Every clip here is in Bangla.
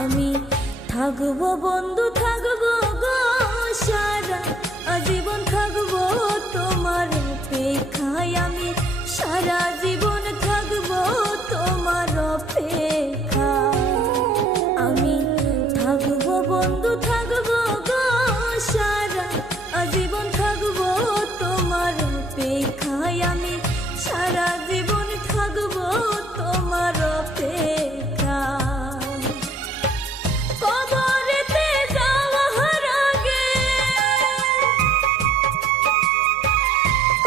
আমি থাকবো বন্ধু, থাকবো গো সারা জীবন, থাকবো তোমার অপেক্ষায়। আমি সারা জীবন থাকবো তোমার অপেক্ষায়। আমি থাকবো বন্ধু, থাকবো গো সারা জীবন, থাকবো তোমার অপেক্ষায়। আমি সারা জীবন থাকবো তোমার অপেক্ষায়। কবরেতে যাওয়ার আগে,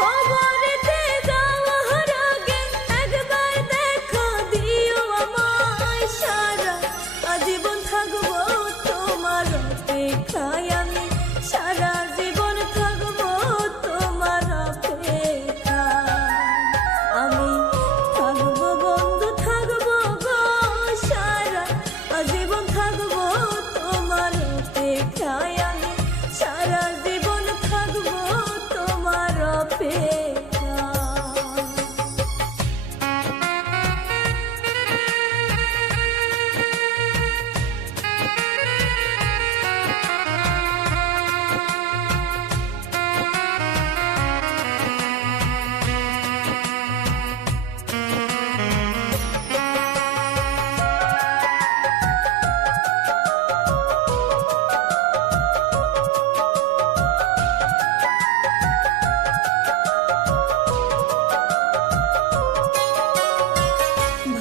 কবরেতে যাওয়ার আগে একবার দেখা দিও আমায়। সারা জীবন থাকবো তোমার অপেক্ষায়। আমি সারা জীবন থাকবো তোমার অপেক্ষায়। আমি থাকবো বন্ধু, থাকবো গো সারা জীবন, থাকবো তোমার অপেক্ষায়। আমি সারা জীবন থাকবো তোমার অপেক্ষায়।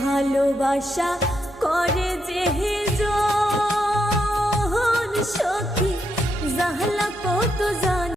ভালোবাসা করে যে জন সখী জাহলা কত জান।